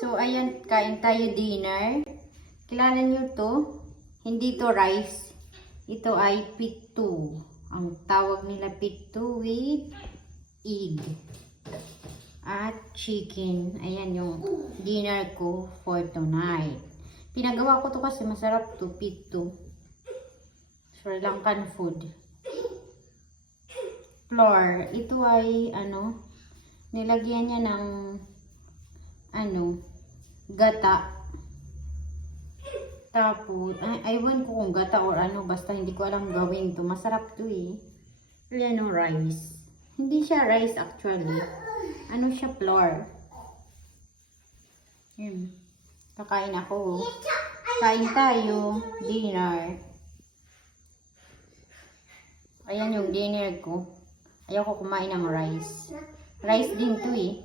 So, ayan, kain tayo dinner. Kilala nyo to? Hindi to rice. Ito ay pitu. Ang tawag nila pitu with egg. At chicken. Ayan yung dinner ko for tonight. Pinagawa ko to kasi masarap to, pitu. Sri Lankan food. Flour. Ito ay, nilagyan niya ng, gata. Tapos, aywan ko kung gata or basta hindi ko alam gawin to. Masarap to eh. Ayan o, rice. Hindi siya rice actually. Ano siya, flour. Ayan. Kakain ako. Kain tayo. Dinner. Ayan yung dinner ko. Ayoko kumain ng rice. Rice din to eh.